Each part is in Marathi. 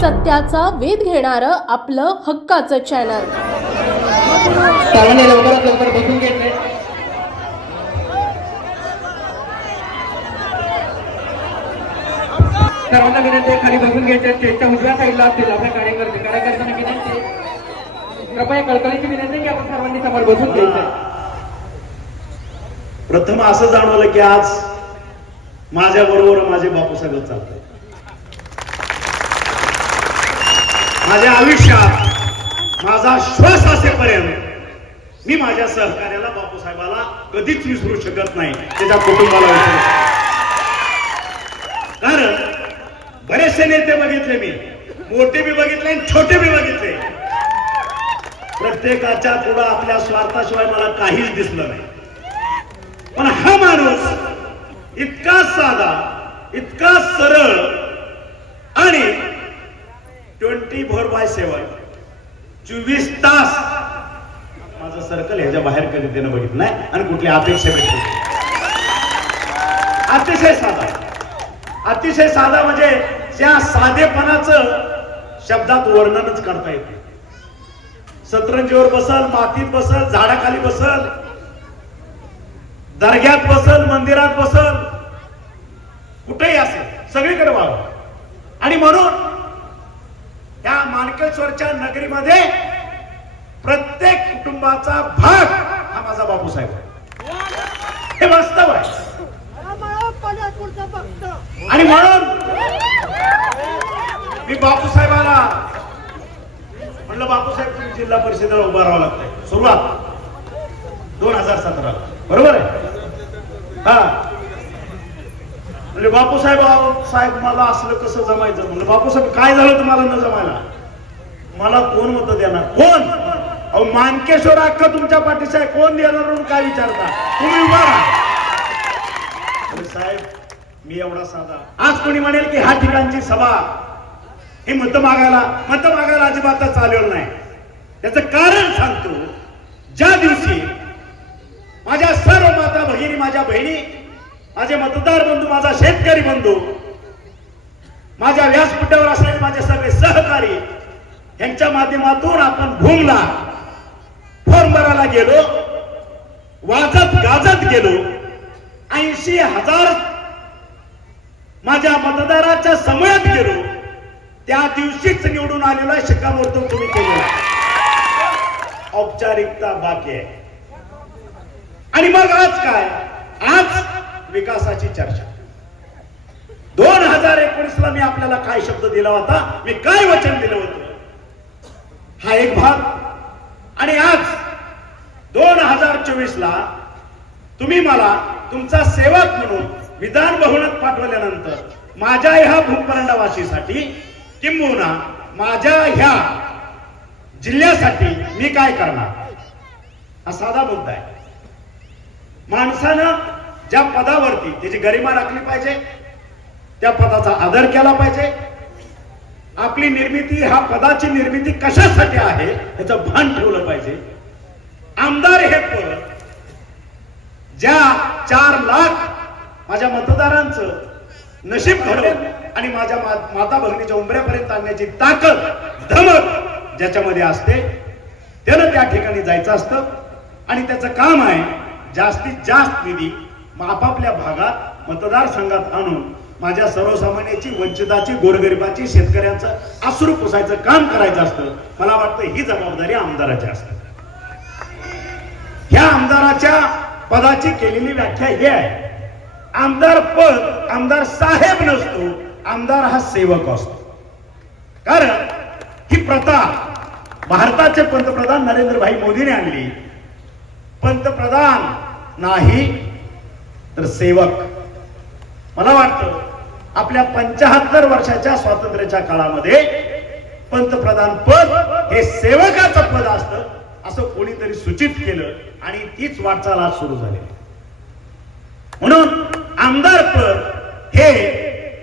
सत्याचा वेध घेणारं आपलं हक्काचं चॅनल सर्वांनी लवकरात लवकर बसून घ्यायचंय सर्वांना विनंती आहे, खाली बसून घ्यायचे स्टेजच्या उजव्या साईडला असतील आपल्या कार्यकर्ते कार्यकर्त्यांना विनंती आहे. कृपया कळकळीची विनंती की आपण सर्वांनी समोर बसून घ्यायचं प्रथम असं जाणवलं की आज माझ्या बरोबर माझे बापू सगळं चालतंय माझ्या आयुष्यात माझा श्वास असेपर्यंत मी माझ्या सहकार्याला बापूसाहेबाला कधीच विसरू शकत नाही त्याच्या कुटुंबाला विसरू कारण बरेचसे नेते बघितले मी मोठे बी बघितले आणि छोटे बी बघितले. प्रत्येकाच्या पुढं आपल्या स्वार्थाशिवाय मला काहीच दिसलं नाही. पण हा माणूस इतका साधा इतका सरळ आणि ट्वेंटी फोर बाय सेवन. चोवीस तास. माझं सर्कल ह्याच्या बाहेर कधी त्यानं बघितलं नाही आणि कुठली अपेक्षा भेटली अतिशय साधा. अतिशय साधा म्हणजे त्या साधेपणाचं शब्दात वर्णनच करता येते सतरंजीवर बसल मातीत बसल झाडाखाली बसल दर्ग्यात बसल मंदिरात बसल कुठेही असेल सगळीकडे वाव आणि म्हणून त्या मानकेश्वरच्या नगरीमध्ये प्रत्येक कुटुंबाचा भाग हा माझा बापूसाहेब हे वास्तव आहे. आणि म्हणून मी बापूसाहेबाला म्हणलं बापूसाहेब तुम्ही जिल्हा परिषदेला उभा राहावं लागतंय. सुरुवात दोन हजार सतरा बरोबर आहे? हा. म्हणजे बापूसाहेब साहेब मला असलं कसं जमायचं? म्हणजे बापूसाहेब काय झालं तुम्हाला न जमायला? मला कोण मत देणार? कोण? अहो मानकेश्वर अख्खा तुमच्या पाठीशी आहे. कोण देणार म्हणून काय विचारता? तुम्ही उभा साहेब मी एवढा साधा. आज कोणी म्हणेल की ह्या ठिकाणची सभा हे मत मागायला मत मागायला अजिबातच चालेल नाही. त्याचं कारण सांगतो ज्या दिवशी माझ्या सर्व माता भगिनी माझ्या बहिणी माझे मतदार बंधू माझा शेतकरी बंधू माझ्या व्यासपीठावर असलेले माझे सगळे सहकारी यांच्या माध्यमातून आपण भूमला फॉर्म भरायला गेलो वाजत गाजत गेलो. ऐंशी हजार माझ्या मतदाराच्या समयात गेलो. त्या दिवशीच निवडून आलेला शिक्कामोर्तब तुम्ही केलेला. औपचारिकता बाकी आहे. आणि मग आज काय? आज विकासाची चर्चा. दोन हजार एकोणीस ला मी आपल्याला काय शब्द दिला होता? मी काय वचन दिलं होतं? हा एक भाग. आणि आज दोन हजार चोवीस ला तुम्ही मला तुमचा सेवक म्हणून विधान बहुमत पाठवल्यानंतर माझ्या ह्या भूपरंडवासीसाठी किंबहुना माझ्या ह्या जिल्ह्यासाठी मी काय करणार? हा साधा मुद्दा आहे. माणसानं ज्या पदावरती त्याची गरिमा राखली पाहिजे त्या पदाचा आदर केला पाहिजे. आपली निर्मिती हा पदाची निर्मिती कशासाठी आहे याचं भान ठेवलं पाहिजे. आमदार हे पद ज्या चार लाख माझ्या मतदारांचं नशीब घडवून आणि माझ्या माता भगिनीच्या उंबऱ्यापर्यंत आणण्याची ताकद धमक ज्याच्यामध्ये असते त्यानं त्या ठिकाणी जायचं असतं. आणि त्याचं काम आहे जास्तीत जास्त निधी आपापल्या भागात मतदारसंघात आणून माझ्या सर्वसामान्याची वंचिताची गोरगरिबाची शेतकऱ्यांचं आश्रू पुसायचं काम करायचं असतं. मला वाटतं ही जबाबदारी आमदाराची असते. ह्या आमदाराच्या पदाची केलेली व्याख्या ही आहे. आमदार पद आमदार साहेब नसतो आमदार हा सेवक असतो. कारण ही प्रथा भारताचे पंतप्रधान नरेंद्रभाई मोदीने आणली. पंतप्रधान नाही तर सेवक. मला वाटतं आपल्या पंचाहत्तर वर्षाच्या स्वातंत्र्याच्या काळामध्ये पंतप्रधान पद हे सेवकाचं पद असतं असं कोणीतरी सूचित केलं आणि तीच वाटचाल आज सुरू झाली. म्हणून आमदार पद हे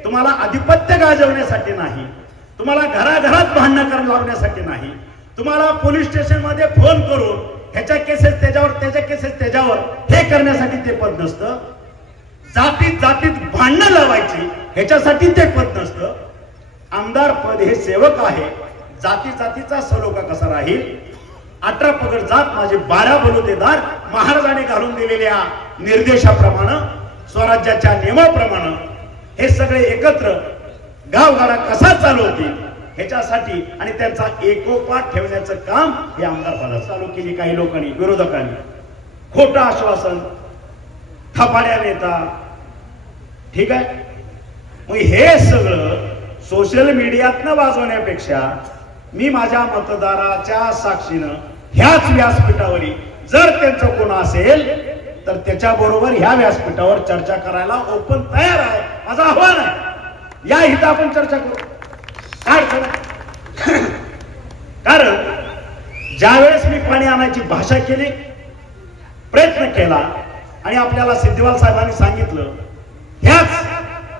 तुम्हाला आधिपत्य गाजवण्यासाठी नाही तुम्हाला घराघरात भांडणं करून लावण्यासाठी नाही तुम्हाला पोलीस स्टेशनमध्ये फोन करून ह्याच्या केसेस त्याच्यावर त्याच्या केसेस त्याच्यावर हे करण्यासाठी ते पद नसतं जातीत जातीत भांडणं लावायची ह्याच्यासाठी ते पद नसतं. आमदार पद हे सेवक आहे. जाती जातीचा सलोखा कसा राहील? अठरा पगड जात माझे बारा बलुतेदार महाराजाने घालून दिलेल्या निर्देशाप्रमाणे स्वराज्याच्या नियमाप्रमाणे हे सगळे एकत्र गावगाडा कसा चालवतील ह्याच्यासाठी आणि त्यांचा एकोपात ठेवण्याचं काम हे आमदार पदा चालू केली काही लोकांनी विरोधकांनी. खोटं आश्वासन थपाड्या नेता ठीक आहे? मग हे सगळं सोशल मीडियातनं वाजवण्यापेक्षा मी माझ्या मतदाराच्या साक्षीनं ह्याच व्यासपीठावरी जर त्यांचं कोण असेल तर त्याच्याबरोबर ह्या व्यासपीठावर चर्चा करायला ओपन तयार आहे. माझं आव्हान आहे. या इथं आपण चर्चा करू. काय अडचण कारण ज्यावेळेस मी पाणी आणायची भाषा केली प्रयत्न केला आणि आपल्याला सिद्धिवाल साहेबांनी सांगितलं ह्याच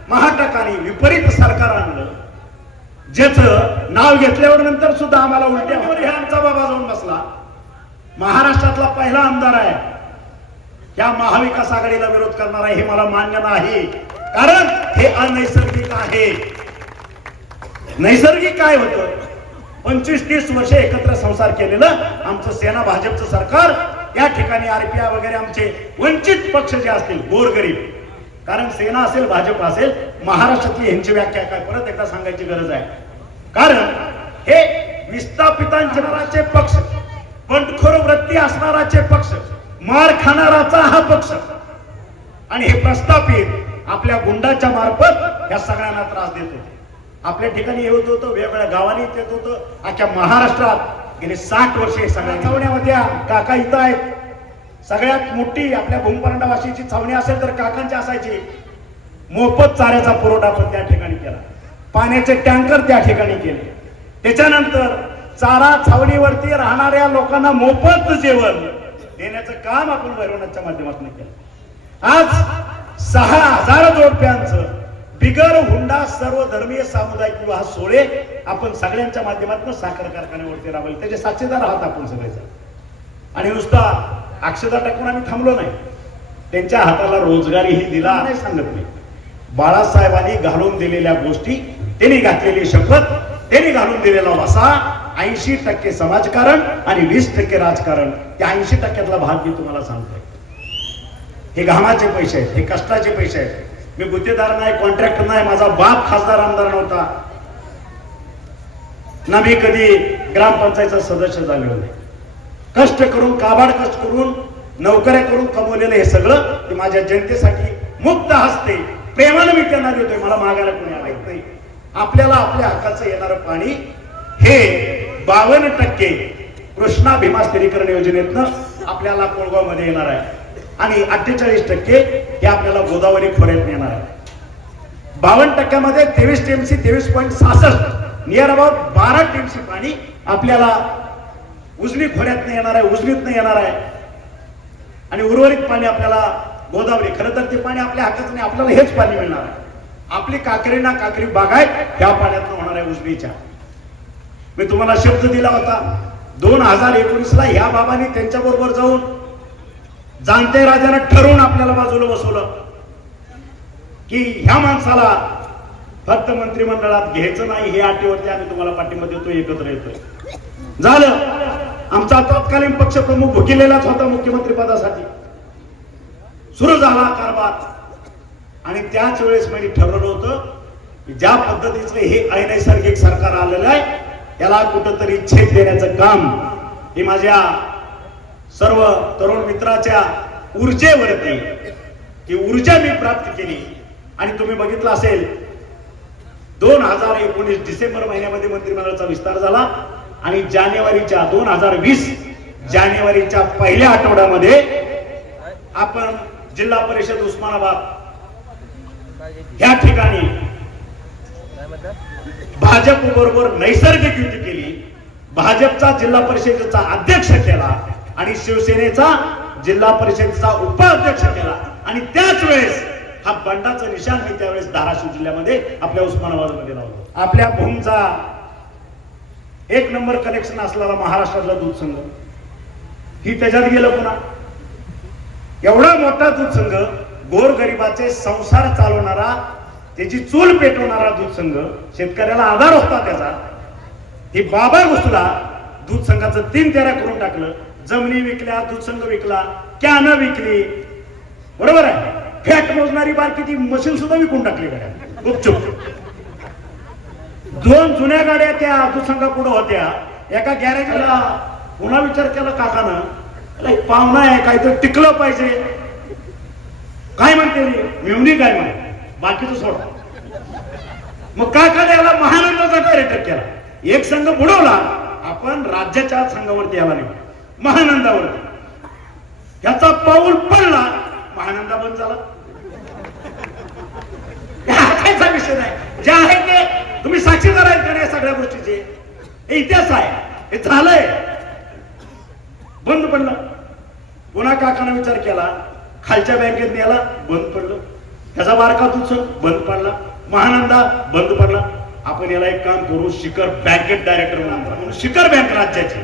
महाटकाने विपरीत सरकार आणलं. ज्याचं नाव घेतल्यावर नंतर सुद्धा आम्हाला उलट्यावर हे आमचा बाबा जाऊन बसला. महाराष्ट्रातला पहिला आमदार आहे. या महाविकास आघाडीला विरोध करणार आहे हे मला मान्य नाही. कारण हे अनैसर्गिक आहे. नैसर्गिक काय होतं? पंचवीस तीस वर्ष एकत्र संसार केलेलं आमचं सेना भाजपचं सरकार या ठिकाणी आरपीआय वगैरे आमचे वंचित पक्ष जे असतील गोरगरीब कारण सेना असेल भाजप असेल महाराष्ट्रातली यांची व्याख्या काय? परत एकदा सांगायची गरज आहे. कारण हे विस्थापितांचे पक्ष बंडखोर वृत्ती असणाराचे पक्ष मार खाणाराचा हा पक्ष. आणि हे प्रस्थापित आपल्या गुंडाच्या मार्फत या सगळ्यांना त्रास देत. होते आपल्या ठिकाणी येत होतं वेगवेगळ्या गावांनी येत होतं अख्ख्या महाराष्ट्रात गेले साठ वर्षे हे सगळ्या काका इथं आहेत. सगळ्यात मोठी आपल्या भूमपरंडावाशीची छावणी असेल तर काकांची असायची. मोफत चाऱ्याचा पुरवठा पण त्या ठिकाणी केला. पाण्याचे टँकर त्या ठिकाणी केले. त्याच्यानंतर चारा छावणीवरती राहणाऱ्या लोकांना मोफत जेवण देण्याचं काम आपण भैरवनाथच्या माध्यमातून केलं. आज सहा हजार जोडप्यांचं बिगर हुंडा सर्व धर्मीय सामुदायिक विवाह सोहळे आपण सगळ्यांच्या माध्यमातून साखर कारखान्यावरती राबवले. त्याचे साक्षीदार आहात आपण सगळेजण. आणि नुसता अक्षता टाकून आम्ही थांबलो नाही. त्यांच्या हाताला रोजगारीही दिला नाही सांगत नाही. बाळासाहेबांनी घालून दिलेल्या गोष्टी त्यांनी घातलेली शपथ त्यांनी घालून दिलेला वासा ऐंशी टक्के समाजकारण आणि वीस टक्के राजकारण. त्या ऐंशी टक्क्यातला भाग मी तुम्हाला सांगतोय. हे घामाचे पैसे आहेत हे कष्टाचे पैसे आहेत. मी गुत्तेदार नाही कॉन्ट्रॅक्टर नाही माझा बाप खासदार आमदार नव्हता. ना मी कधी ग्रामपंचायतचा सदस्य झालेलो नाही. कष्ट करून काबाड कष्ट करून नोकऱ्या करून कमवलेलं हे सगळं ते माझ्या जनतेसाठी मुक्त हसते प्रेमानं मी त्यांना देतोय मला मागायला कोणी माहीत नाही. आपल्याला आपल्या हक्काचं येणारं पाणी हे बावन्न टक्के कृष्णा भीमा स्थिरीकरण योजनेतनं आपल्याला कोळगावमध्ये येणार आहे. आणि अठ्ठेचाळीस टक्के हे आपल्याला गोदावरी खोऱ्यात येणार आहे. बावन्न टक्क्यामध्ये तेवीस टीएमसी तेवीस पॉईंट सहासष्ट नियर अबाउट बारा टीएमसी पाणी आपल्याला उजनी खोड्यातनं येणार आहे उजनीतनं येणार आहे. आणि उर्वरित पाणी आपल्याला गोदावरी खरं तर ते पाणी आपल्या हातात नाही आपल्याला हेच पाणी मिळणार आहे. आपली काकरी ना काकरी बागायत ह्या पाण्यात होणार आहे उजनीच्या. मी तुम्हाला शब्द दिला होता दोन हजार एकोणीस ला ह्या बाबांनी त्यांच्या बरोबर जाऊन जाणते राजानं ठरवून आपल्याला बाजूला बसवलं की ह्या माणसाला फक्त मंत्रिमंडळात घ्यायचं नाही हे अटीवरती आम्ही तुम्हाला पाठिंबा देतो एकत्र येतोय. झालं. आमचा तत्कालीन पक्ष प्रमुख भुकिलेलाच होता मुख्यमंत्री पदासाठी. सुरू झाला कारभार. आणि त्याच वेळेस मी ठरवलं होतं ज्या पद्धतीचं हे अनैसर्गिक सरकार आलेलं आहे त्याला कुठंतरी छेद देण्याचं काम हे माझ्या सर्व तरुण मित्राच्या ऊर्जेवरती ही ऊर्जा मी प्राप्त केली. आणि तुम्ही बघितलं असेल दोन हजार एकोणीस डिसेंबर महिन्यामध्ये मंत्रिमंडळाचा विस्तार झाला. आणि जानेवारीच्या दोन हजार वीस जानेवारीच्या पहिल्या आठवड्यामध्ये आपण जिल्हा परिषद उस्मानाबाद या ठिकाणी भाजप बरोबर नैसर्गिक युती केली. भाजपचा जिल्हा परिषदेचा अध्यक्ष केला आणि शिवसेनेचा जिल्हा परिषदेचा उपाध्यक्ष केला. आणि त्याच वेळेस हा बंडाचं निशाण मी त्यावेळेस धाराशिव जिल्ह्यामध्ये आपल्या उस्मानाबादमध्ये लावलं. आपल्या भूमचा एक नंबर कनेक्शन असलेला महाराष्ट्रातला दूध संघ ही त्याच्यात गेलं पुन्हा. एवढा मोठा दूध संघ गोरगरिबाचे संसार चालवणारा त्याची चूल पेटवणारा दूध संघ शेतकऱ्याला आधार होता त्याचा. ही बाबा घुसला दूध संघाचं तीन तेरा करून टाकलं. जमिनी विकल्या दूध संघ विकला कॅन विकली. बरोबर आहे? फॅट मोजणारी बारकी ती मशीन सुद्धा विकून टाकली गुपचूप. दोन जुन्या गाड्या त्या दूध पुढे होत्या. एका गॅरेजला पुन्हा विचार केला काकानं "अरे, पाहुणा आहे काहीतरी टिकलं पाहिजे. काय म्हणते रे? काय म्हणे? बाकीचं सोडा. मग काका त्याला महानंदाचा डायरेक्टर केला. एक संघ बुडवला आपण राज्याच्या संघावरती आला नाही महानंदावरती. ह्याचा पाऊल पडला महानंदा बंद झाला. हा कायचा विषय नाही. जे आहे ते तुम्ही साक्षीदार आहेत का नाही सगळ्या गोष्टीचे? हे इतिहास आहे. हे झालंय. बंद पडलं. पुन्हा काकानं विचार केला. खालच्या बँकेत नेला बंद पडलं. त्याचा बारका तुझ बंद पडला. महानंदा बंद पडला. आपण याला एक काम करू शिखर बँकेत डायरेक्टर म्हणून म्हणून शिखर बँक राज्याची.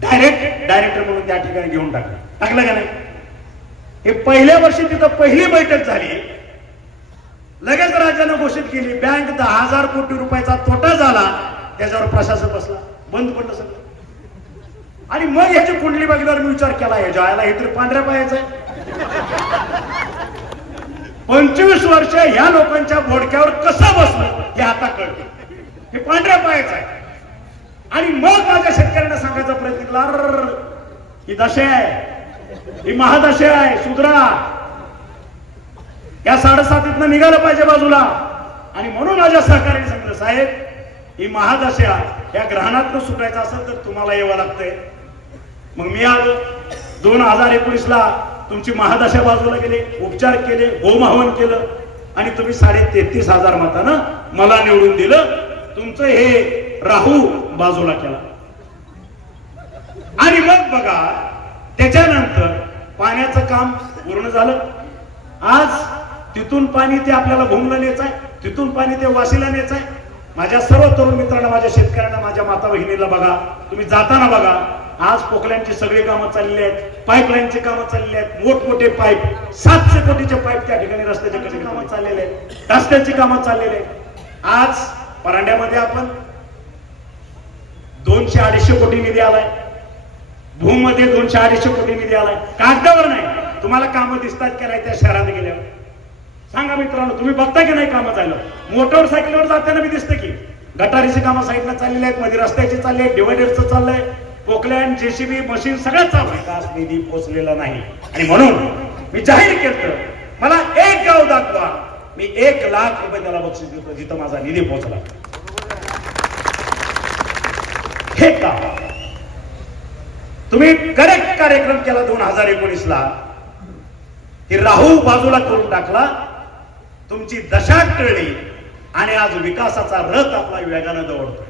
डायरेक्ट डायरेक्टर म्हणून त्या ठिकाणी घेऊन टाकलं टाकलं का नाही? हे पहिल्या वर्षी तिथं पहिली बैठक झाली. लगेच घोषित केली बँक दहा हजार कोटी रुपयाचा तोटा झाला त्याच्यावर प्रशासन बसला बंद पडलं सगळं. आणि मग याची कुंडली बघितल्यावर मी विचार केला हे जायला हे तरी पांढऱ्या पायाचं आहे. पंचवीस वर्ष ह्या लोकांच्या बोडक्यावर कसं बसलं हे आता कळते. हे पांढऱ्या पायाचं आहे. आणि मग माझ्या शेतकऱ्यांना सांगायचा प्रयत्न केला ही दशा आहे. ही महादशा आहे सुधरा. या साडेसातीतनं निघालं पाहिजे बाजूला. आणि म्हणून माझ्या सहकार्याने सांगितलं साहेब ही महादशा या ग्रहणातनं सुटायचं असेल तर तुम्हाला यावं लागतंय. मग मी आलो दोन हजार एकोणीसला तुमची महादशा बाजूला गेले उपचार केले होमहवन केलं. आणि तुम्ही साडे तेहतीस हजार मतानं मला निवडून दिलं. तुमचं हे राहू बाजूला केला. आणि मग बघा त्याच्यानंतर पाण्याचं काम पूर्ण झालं. आज तिथून पाणी ते आपल्याला भूमला न्यायचं आहे तिथून पाणी ते वाशीला न्यायचं आहे. माझ्या सर्व तरुण मित्रांना माझ्या शेतकऱ्यांना माझ्या माता बहिणीला बघा तुम्ही जाताना बघा आज पोकल्यांची सगळी कामं चाललेली आहेत पाईपलाईनची कामं चाललेली आहेत मोठमोठे पाईप सातशे कोटीचे पाईप त्या ठिकाणी रस्त्याच्या कामं चाललेले आहेत. रस्त्याची कामं चाललेली आहेत. आज परांड्यामध्ये आपण दोनशे अडीचशे कोटी निधी आलाय. भूममध्ये दोनशे अडीचशे कोटी निधी आलाय. कागदावर नाही. तुम्हाला कामं दिसतात का नाही त्या शहरात गेल्यावर? सांगा मित्रांनो तुम्ही बघता की नाही कामं चाललं मोटरसायकलवर जाताना मी दिसतं की. गटारीची कामं साईडला चाललेली आहेत मध्ये रस्त्याची चालली आहेत डिवायडरचं चाललंय पोकलँड जेसीबी मशीन सगळं चालू विकास निधी पोचलेला नाही. आणि म्हणून मी जाहीर केलं मला एक गाव दाखवा. मी एक लाख रुपये त्याला बक्षीस देतो जिथं माझा निधी पोहोचला. हे का? तुम्ही करेक्ट कार्यक्रम केला दोन हजार एकोणीस ला ही राहू बाजूला करून टाकला तुमची दशा टळली आणि आज विकासाचा रथ आपला वेगानं दौडतो